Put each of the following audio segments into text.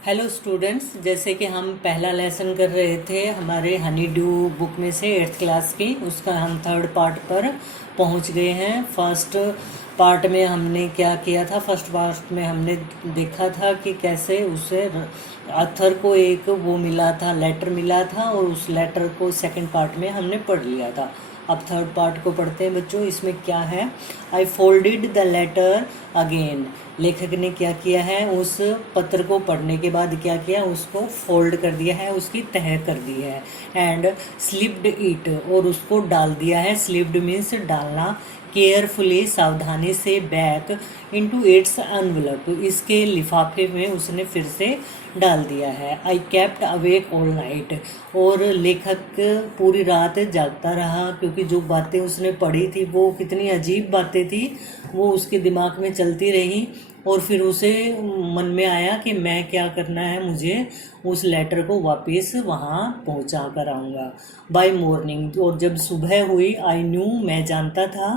Hello students, जैसे कि हम पहला लेसन कर रहे थे हमारे हनी ड्यू बुक में से 8th क्लास की, उसका हम थर्ड पार्ट पर पहुंच गए हैं। फर्स्ट पार्ट में हमने क्या किया था? फर्स्ट पार्ट में हमने देखा था कि कैसे उसे अथर को एक वो मिला था, लेटर मिला था, और उस लेटर को सेकंड पार्ट में हमने पढ़ लिया था। अब थर्ड पार्ट को पढ़ते हैं बच्चों। इसमें क्या है? आई फोल्डेड द लेटर अगेन। लेखक ने क्या किया है? उस पत्र को पढ़ने के बाद क्या किया? उसको फोल्ड कर दिया है, उसकी तह कर दी है। एंड स्लिप्ड इट, और उसको डाल दिया है। स्लिप्ड मीन्स डालना। केयरफुली, सावधानी से, बैक इनटू इट्स एनवलप, इसके लिफाफे में उसने फिर से डाल दिया है। I kept awake all night, और लेखक पूरी रात जागता रहा, क्योंकि जो बातें उसने पढ़ी थी वो कितनी अजीब बातें थी, वो उसके दिमाग में चलती रही। और फिर उसे मन में आया कि मैं क्या करना है, मुझे उस लेटर को वापस वहाँ पहुँचा कर आऊँगा। बाय मॉर्निंग, और जब सुबह हुई, आई न्यू, मैं जानता था,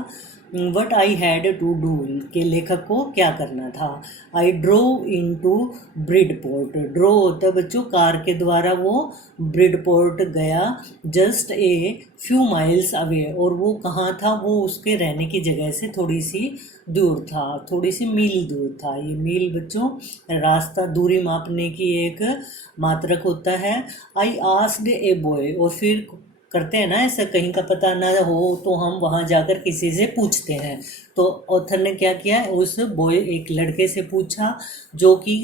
what I had to do, के लेखक को क्या करना था। I drove into Bridport. Drove होता है बच्चों कार के द्वारा, वो ब्रिडपोर्ट गया। Just a few miles away, और वो कहाँ था? वो उसके रहने की जगह से थोड़ी सी दूर था, थोड़ी सी मील दूर था। ये मील बच्चों रास्ता, दूरी मापने की एक मात्रक होता है। आई आस्क्ड ए बॉय, और फिर करते हैं ना ऐसा, कहीं का पता ना हो तो हम वहाँ जाकर किसी से पूछते हैं। तो ऑथर ने क्या किया? उस बॉय, एक लड़के से पूछा, जो कि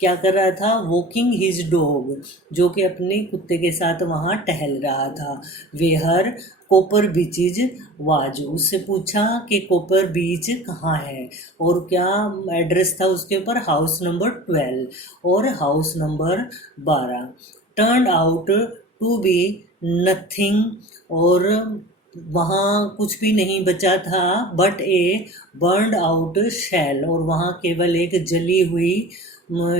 क्या कर रहा था? वॉकिंग हिज डॉग, जो कि अपने कुत्ते के साथ वहाँ टहल रहा था। वेहर कोपर बीचीज वाज, उससे पूछा कि कोपर बीच कहाँ है, और क्या एड्रेस था उसके ऊपर? हाउस नंबर 12 और house number 12। Turn out to be nothing, और वहाँ कुछ भी नहीं बचा था, but a burned out shell, और वहाँ केवल एक जली हुई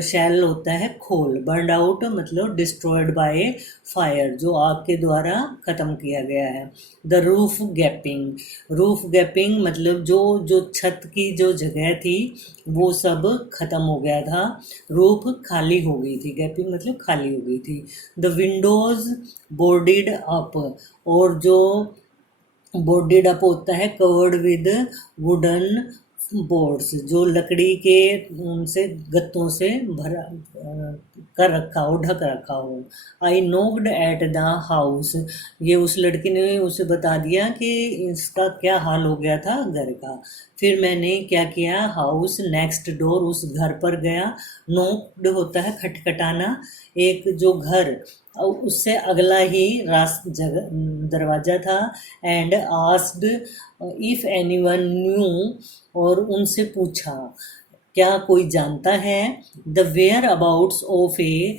शैल होता है, खोल। बर्नड आउट मतलब डिस्ट्रॉयड बाय फायर, जो आग के द्वारा ख़त्म किया गया है। The roof gapping, roof gapping मतलब जो जो छत की जो जगह थी वो सब ख़त्म हो गया था, रूफ खाली हो गई थी। गैपिंग मतलब खाली हो गई थी। द विंडोज़ बोर्डेड अप, और जो बोर्डेड अप होता है कवर्ड विद वुडन बोर्ड्स, जो लकड़ी के उनसे गत्तों से भरा कर रखा हो, ढक रखा हो। आई नोक्ड एट द हाउस, ये उस लड़की ने उसे बता दिया कि इसका क्या हाल हो गया था घर का। फिर मैंने क्या किया? हाउस नेक्स्ट डोर, उस घर पर गया। नोक्ड होता है खटखटाना, एक जो घर और उससे अगला ही जगह दरवाज़ा था। And asked if anyone knew, और उनसे पूछा क्या कोई जानता है? The whereabouts of a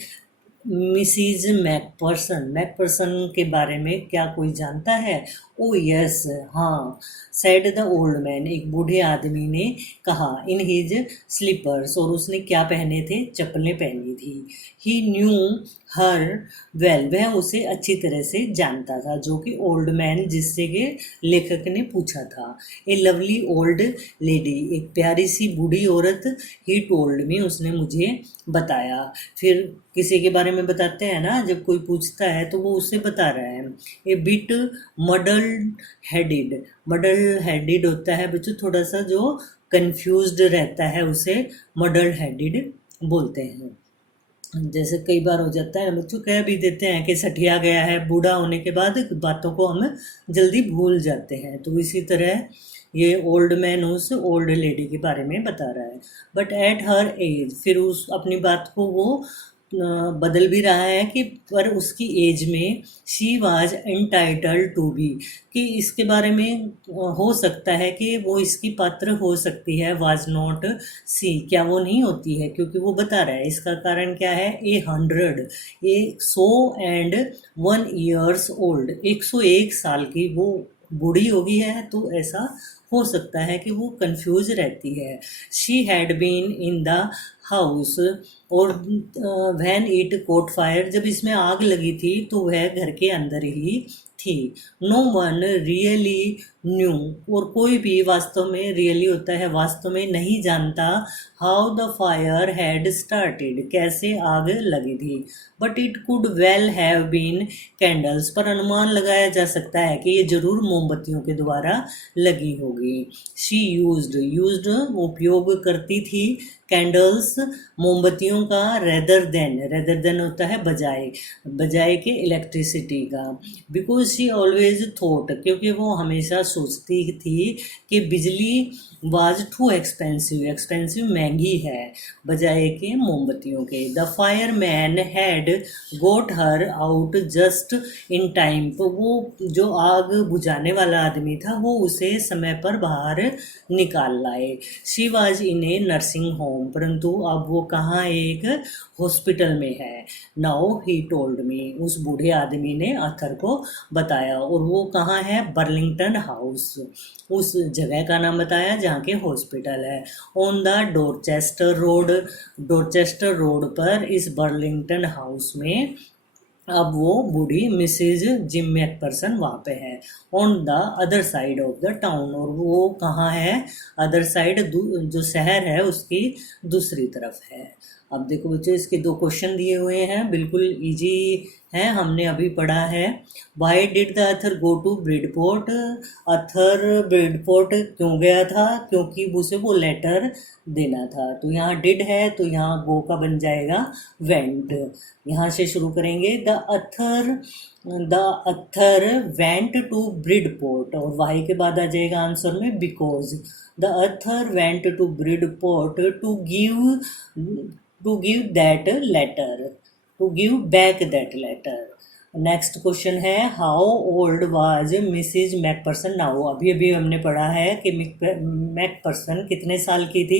Mrs McPherson, McPherson के बारे में क्या कोई जानता है? ओ यस, हाँ, सेड द ओल्ड मैन, एक बूढ़े आदमी ने कहा। इन हिज स्लीपर्स, और उसने क्या पहने थे? चप्पलें पहनी थी। ही न्यू हर वेल, वह उसे अच्छी तरह से जानता था, जो कि ओल्ड मैन जिससे के लेखक ने पूछा था। ए लवली ओल्ड लेडी, एक प्यारी सी बूढ़ी औरत। ही टोल्ड मी, उसने मुझे बताया। फिर किसी के बारे में बताते हैं ना, जब कोई पूछता है तो वो उससे बता रहा है। A bit muddled headed, muddle headed होता है बच्चों थोड़ा सा जो कंफ्यूज्ड रहता है, उसे मडल हेडेड बोलते हैं। जैसे कई बार हो जाता है ना बच्चों, कह भी देते हैं कि सठिया गया है, बूढ़ा होने के बाद बातों को हम जल्दी भूल जाते हैं। तो इसी तरह ये ओल्ड मैन उस ओल्ड लेडी के बारे में बता रहा है। बट एट हर एज, फिर उस अपनी बात को वो बदल भी रहा है कि पर उसकी एज में she was entitled to be, कि इसके बारे में हो सकता है कि वो इसकी पात्र हो सकती है। वाज नॉट सी, क्या वो नहीं होती है? क्योंकि वो बता रहा है इसका कारण क्या है। 100, 101 ईयर्स ओल्ड, 101 साल की वो बूढ़ी हो गई है, तो ऐसा हो सकता है कि वो कंफ्यूज रहती है। She had been in the house और व्हेन इट कोट फायर, जब इसमें आग लगी थी तो वह घर के अंदर ही थी। नो वन रियली न्यू, और कोई भी वास्तव में, रियली होता है वास्तव में, नहीं जानता, how the fire had started, कैसे आग लगी थी। But it could well have been candles, पर अनुमान लगाया जा सकता है कि ये जरूर मोमबत्तियों के द्वारा लगी होगी। शी यूज्ड उपयोग करती थी, कैंडल्स मोमबत्तियों का, रेदर देन होता है बजाय, बजाय के इलेक्ट्रिसिटी का। बिकॉज शी ऑलवेज थॉट, क्योंकि वो हमेशा सोचती थी कि बिजली वाज टू एक्सपेंसिव, एक्सपेंसिव महंगी है, बजाय के मोमबत्तियों के। The fireman had got her out just in time, तो वो जो आग बुझाने वाला आदमी था वो उसे समय पर बाहर निकाल लाए। She was in a nursing home, परंतु अब वो कहाँ, एक हॉस्पिटल में है। नाउ ही टोल्ड मी, उस बूढ़े आदमी ने अथर को बताया, और वो कहाँ है, बर्लिंगटन हाउस, उस जगह का नाम बताया जहाँ के हॉस्पिटल है। ऑन द डोरचेस्टर रोड पर, इस बर्लिंगटन हाउस में अब वो बूढ़ी मिसेज जिम मैकपर्सन वहाँ पे है। On the other side of the town, और वो कहाँ है, अदर साइड, जो शहर है उसकी दूसरी तरफ है। अब देखो बच्चों, इसके दो क्वेश्चन दिए हुए हैं, बिल्कुल इजी हैं, हमने अभी पढ़ा है। Why did the author go to Bridport, author Bridport क्यों गया था, क्योंकि उसे वो लेटर देना था। तो यहाँ डिड है तो यहाँ गो का बन जाएगा वेंट। यहाँ से शुरू करेंगे, the author went to Bridport, और वाई के बाद आ जाएगा आंसर में because. The author went to Bridport to give that letter, to give back that letter. Next question है, how old was Mrs McPherson now, अभी अभी हमने पढ़ा है कि मैकपर्सन कितने साल की थी,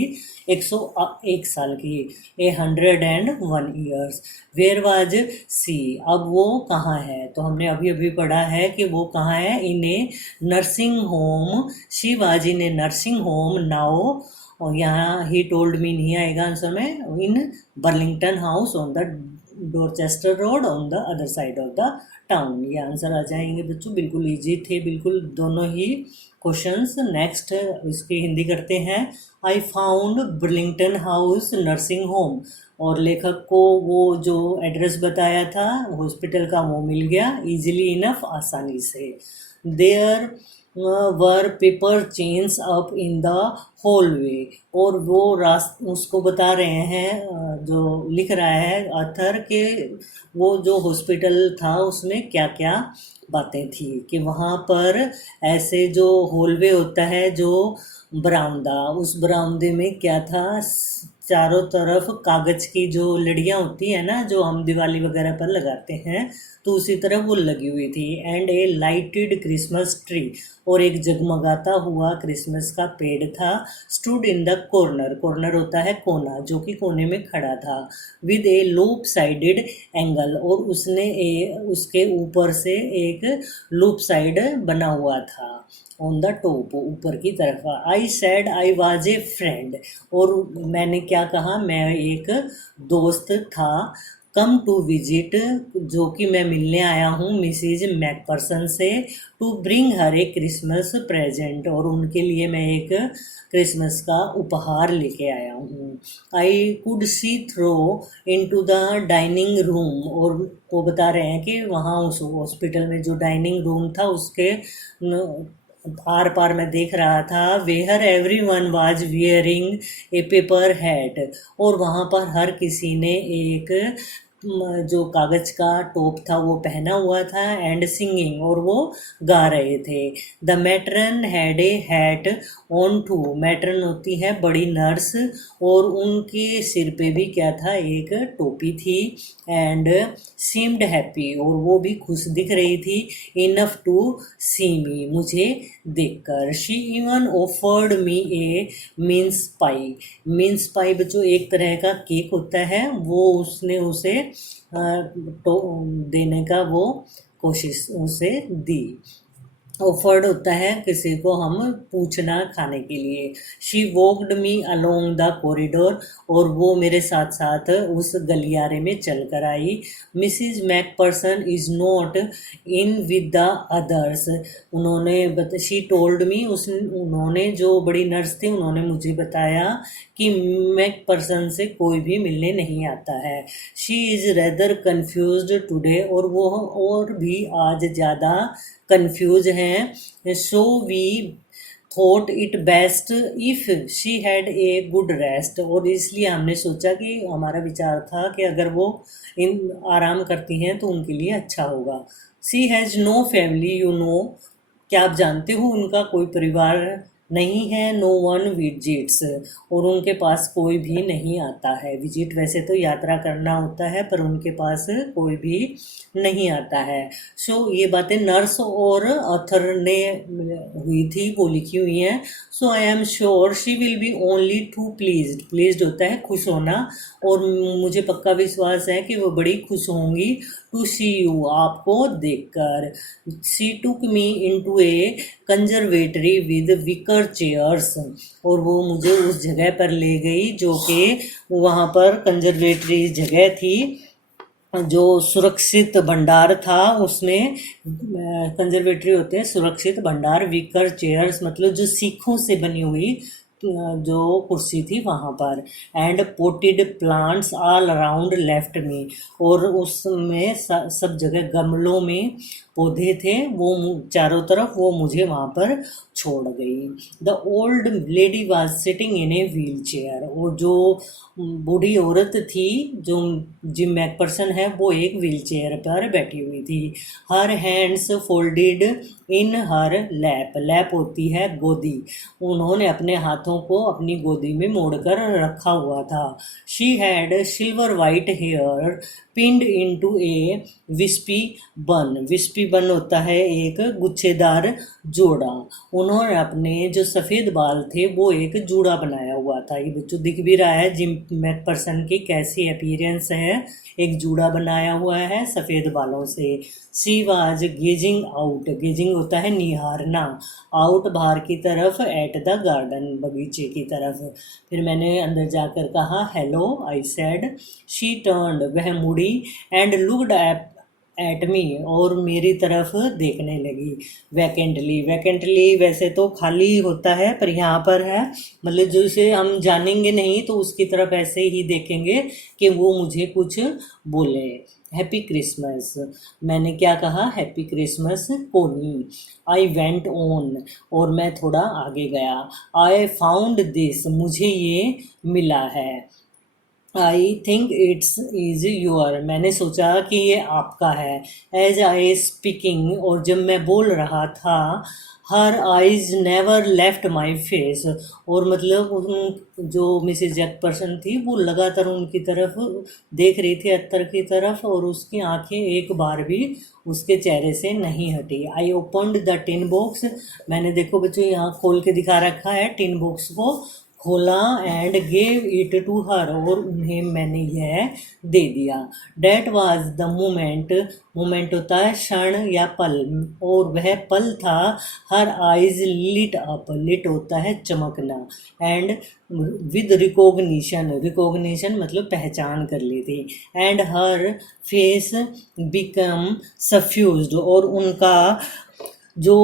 101 साल की, 101 ईयर्स। वेयर वाज सी, अब वो कहाँ है, तो हमने अभी अभी पढ़ा है कि वो कहाँ है, in a nursing home, she was in a nursing home now, और यहाँ ही टोल्ड मी नहीं आएगा आंसर में, in Burlington House on the Dorchester Road on the other side of the town. ये आंसर आ जाएंगे बच्चों, बिल्कुल इजी थे, बिल्कुल दोनों ही क्वेश्चंस। नेक्स्ट इसकी हिंदी करते हैं। I found Burlington house nursing home, और लेखक को वो जो एड्रेस बताया था हॉस्पिटल का वो मिल गया इजीली इनफ, आसानी से। There were paper chains up in the hallway, और वो उसको बता रहे हैं, जो लिख रहा है अथर के, वो जो हॉस्पिटल था उसमें क्या क्या बातें थी, कि वहाँ पर ऐसे जो हॉलवे होता है, जो बरामदा, उस बरामदे में क्या था, चारों तरफ कागज की जो लड़ियाँ होती है ना, जो हम दिवाली वगैरह पर लगाते हैं, तो उसी तरह वो लगी हुई थी। And A lighted Christmas tree, और एक जगमगाता हुआ क्रिसमस का पेड़ था। Stood in the corner, corner होता है कोना, जो कि कोने में खड़ा था। With A loop sided angle, और उसने उसके ऊपर से एक लूप साइड बना हुआ था। ऑन द टॉप, ऊपर की तरफ। I said I was a friend, और मैंने क्या कहा, मैं एक दोस्त था। कम टू विजिट, जो कि मैं मिलने आया हूँ मिसिज मैकपर्सन से। To bring her a Christmas present, और उनके लिए मैं एक क्रिसमस का उपहार लेके आया हूँ। I could see through into the dining room, और वो बता रहे हैं कि वहाँ उस हॉस्पिटल में जो डाइनिंग रूम था उसके आर पार में देख रहा था। Where everyone was wearing a paper hat, और वहाँ पर हर किसी ने एक जो कागज का टोप था वो पहना हुआ था। एंड सिंगिंग, और वो गा रहे थे। The matron had a hat on too, matron होती है बड़ी नर्स, और उनके सिर पे भी क्या था, एक टोपी थी। एंड सीम्ड हैप्पी, और वो भी खुश दिख रही थी। इनफ टू सी मी, मुझे देखकर। She even offered me a mince pie, mince pie बच्चों एक तरह का केक होता है, वो उसने उसे तो देने का वो कोशिश उसे दी। ऑफर्ड होता है किसी को हम पूछना खाने के लिए। She walked me along the corridor, और वो मेरे साथ साथ उस गलियारे में चल कर आई। Mrs McPherson is not in with the others, उन्होंने शी टोल्ड मी, उन्होंने जो बड़ी नर्स थी उन्होंने मुझे बताया कि मैकपर्सन से कोई भी मिलने नहीं आता है। She is rather confused today, और वो और भी आज ज़्यादा कंफ्यूज हैं। So we thought it best if she had a good rest, और इसलिए हमने सोचा कि हमारा विचार था कि अगर वो इन आराम करती हैं तो उनके लिए अच्छा होगा। She has no family you know, क्या आप जानते हो उनका कोई परिवार नहीं है। नो वन विजिट्स, और उनके पास कोई भी नहीं आता है। विजिट वैसे तो यात्रा करना होता है, पर उनके पास कोई भी नहीं आता है। सो ये बातें नर्स और ऑथर ने हुई थी, वो लिखी हुई हैं। So I am sure she will be only too pleased, pleased होता है खुश होना, और मुझे पक्का विश्वास है कि वो बड़ी खुश होंगी टू सी यू, आपको देखकर। She took me into a conservatory with wicker chairs, और वो मुझे उस जगह पर ले गई जो कि वहाँ पर कंजर्वेटरी जगह थी, जो सुरक्षित भंडार था उसमें। कंजर्वेटरी होते हैं सुरक्षित भंडार, विकर चेयर्स मतलब जो सीखों से बनी हुई जो कुर्सी थी वहाँ पर। And potted plants all around left me, और उसमें सब जगह गमलों में पौधे थे, वो चारों तरफ वो मुझे वहाँ पर छोड़ गई। The old lady was sitting in a wheel chair, और जो बूढ़ी औरत थी जो जिम मैकपर्सन है वो एक व्हील चेयर पर बैठी हुई थी। हर हैंड्स फोल्डेड इन हर लैप, लैप होती है गोदी, उन्होंने अपने हाथों को अपनी गोदी में मोड़कर रखा हुआ था। She had silver white hair pinned into a wispy bun, wispy बन होता है एक गुच्छेदार जोड़ा, उन्होंने अपने जो सफ़ेद बाल थे वो एक जूड़ा बनाया हुआ था। ये बच्चों दिख भी रहा है जिम मैकपर्सन की कैसी अपीयरेंस है, एक जूड़ा बनाया हुआ है सफ़ेद बालों से। She was gazing out, gazing होता है निहारना, आउट बाहर की तरफ, एट द गार्डन बगीचे की तरफ। फिर मैंने अंदर जाकर कहा hello, I said. She turned, वह मुड़ी, एंड लुक्ड एट मी, और मेरी तरफ देखने लगी। वैकेंटली, वैकेंटली वैसे तो खाली होता है, पर यहाँ पर है मतलब जो इसे हम जानेंगे नहीं तो उसकी तरफ ऐसे ही देखेंगे कि वो मुझे कुछ बोले। हैप्पी क्रिसमस, मैंने क्या कहा, हैप्पी क्रिसमस कोनी। आई वेंट ऑन, और मैं थोड़ा आगे गया। आई फाउंड दिस, मुझे ये मिला है। I think it's is your, मैंने सोचा कि ये आपका है। एज आई स्पीकिंग, और जब मैं बोल रहा था, her eyes never left my face, और मतलब जो मिसेज जैकपर्सन थी वो लगातार उनकी तरफ देख रही थी, अत्तर की तरफ, और उसकी आंखें एक बार भी उसके चेहरे से नहीं हटी। I opened the tin box, मैंने देखो बच्चों यहाँ खोल के दिखा रखा है टिन बॉक्स को, खोला, and gave it to her, और उन्हें मैंने यह दे दिया। That was the moment, moment होता है क्षण या पल, और वह पल था। Her eyes lit up, lit होता है चमकना, एंड विद रिकॉग्निशन, रिकॉग्निशन मतलब पहचान कर ली थी। And her face become suffused, और उनका जो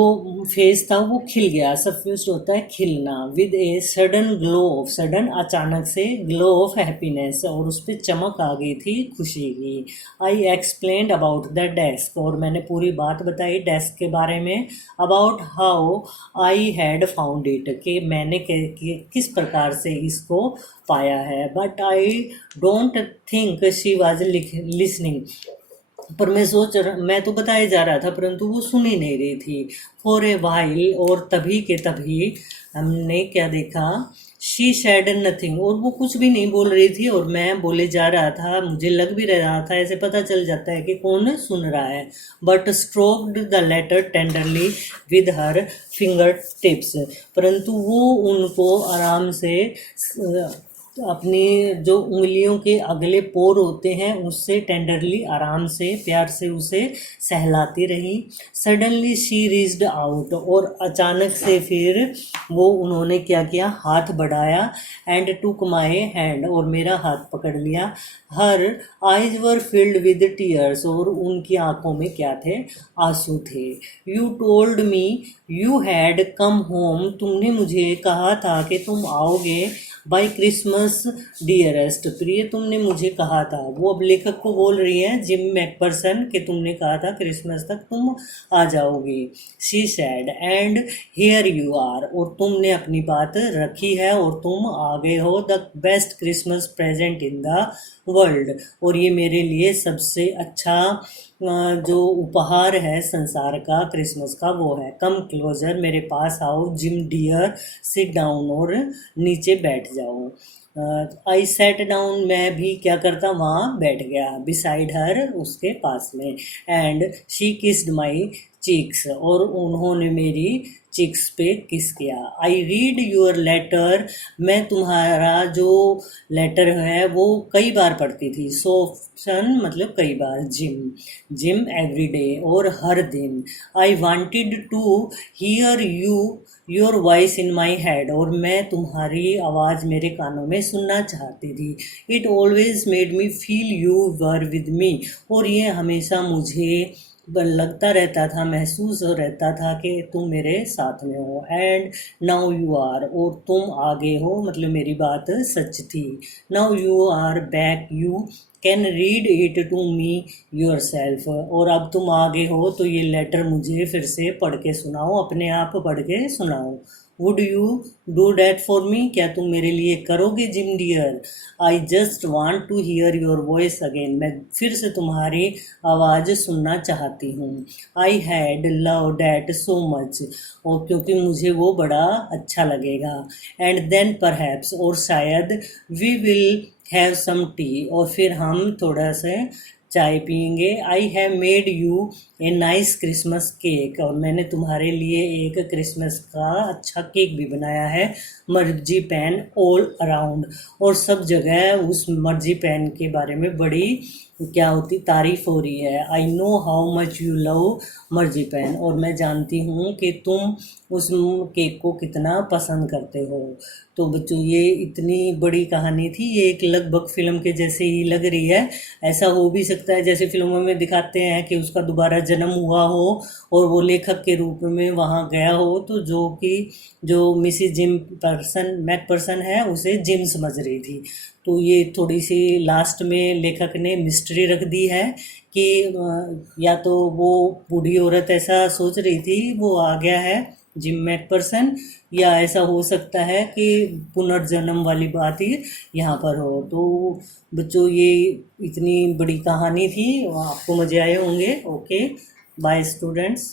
फेस था वो खिल गया, सफ्यूज्ड होता है खिलना। With a sudden glow of, sudden अचानक से, ग्लो ऑफ हैप्पीनेस, और उस पर चमक आ गई थी खुशी की। आई एक्सप्लेन्ड अबाउट द डेस्क, और मैंने पूरी बात बताई डेस्क के बारे में। About how I had found it, कि मैंने किस प्रकार से इसको पाया है। But I don't think she was listening, पर मैं तो बताया जा रहा था परंतु वो सुन ही नहीं रही थी। फॉर ए वाइल, और तभी के तभी हमने क्या देखा, शी सैड नथिंग, और वो कुछ भी नहीं बोल रही थी और मैं बोले जा रहा था, मुझे लग भी रहा था, ऐसे पता चल जाता है कि कौन सुन रहा है। But stroked the letter tenderly with her fingertips, परंतु वो उनको आराम से अपनी जो उंगलियों के अगले पोर होते हैं उससे टेंडरली आराम से प्यार से उसे सहलाती रही। सडनली शी रीच्ड आउट, और अचानक से फिर वो उन्होंने क्या किया, हाथ बढ़ाया, एंड टुक माई हैंड, और मेरा हाथ पकड़ लिया। Her eyes were filled with tears, और उनकी आंखों में क्या थे, आंसू थे। You told me you had come home, तुमने मुझे कहा था कि तुम आओगे बाय क्रिसमस डियरेस्ट, प्रिय तुमने मुझे कहा था। वो अब लेखक को बोल रही है, जिम मैकपर्सन, कि तुमने कहा था क्रिसमस तक तुम आ जाओगे। She said, and here you are, और तुमने अपनी बात रखी है और तुम आ गए हो। The best Christmas present in the world, और ये मेरे लिए सबसे अच्छा जो उपहार है संसार का क्रिसमस का वो है। कम क्लोजर, मेरे पास आओ। जिम डियर, सिट डाउन, और नीचे बैठ जाओ। आई सेट डाउन, मैं भी क्या करता, वहाँ बैठ गया, बिसाइड हर, उसके पास में। And she kissed my cheeks, और उन्होंने मेरी चिक्स पे किस किया। आई रीड योर लेटर, मैं तुम्हारा जो लेटर है वो कई बार पढ़ती थी। सोफन मतलब कई बार। जिम, जिम एवरी डे, और हर दिन। I wanted to hear you your voice in my head, और मैं तुम्हारी आवाज़ मेरे कानों में सुनना चाहती थी। It always made me feel you were with me, और ये हमेशा मुझे लगता रहता था, महसूस हो रहता था कि तुम मेरे साथ में हो। एंड नाउ यू आर, और तुम आगे हो, मतलब मेरी बात सच थी। Now you are back, you can read it to me yourself, और अब तुम आगे हो तो ये लेटर मुझे फिर से पढ़ के सुनाओ, अपने आप पढ़ के सुनाओ। Would you do that for me, क्या तुम मेरे लिए करोगे Jim dear. I just want to hear your voice again, मैं फिर से तुम्हारी आवाज़ सुनना चाहती हूँ। I had love that so much, और क्योंकि मुझे वो बड़ा अच्छा लगेगा। एंड देन परहैप्स, और शायद, we will have some tea, और फिर हम थोड़ा सा चाय पियेंगे। I have made you a nice Christmas cake, और मैंने तुम्हारे लिए एक क्रिसमस का अच्छा केक भी बनाया है। मर्जी पैन ऑल अराउंड, और सब जगह उस मर्जी पैन के बारे में बड़ी क्या होती तारीफ हो रही है। I know how much you love मर्जी पैन, और मैं जानती हूँ कि तुम उस केक को कितना पसंद करते हो। तो बच्चों, ये इतनी बड़ी कहानी थी, ये एक लगभग फिल्म के जैसे ही लग रही है। ऐसा हो भी सकता है जैसे फिल्मों में दिखाते हैं कि उसका दोबारा जन्म हुआ हो और वो लेखक के रूप में वहाँ गया हो, तो जो मिसिस जिम पर्सन मैकपर्सन है उसे जिम समझ रही थी। तो ये थोड़ी सी लास्ट में लेखक ने मिस्ट्री रख दी है कि या तो वो बूढ़ी औरत ऐसा सोच रही थी, वो आ गया है जिम मैकपर्सन, या ऐसा हो सकता है कि पुनर्जन्म वाली बात ही यहाँ पर हो। तो बच्चों, ये इतनी बड़ी कहानी थी, आपको मज़े आए होंगे। Okay, bye students.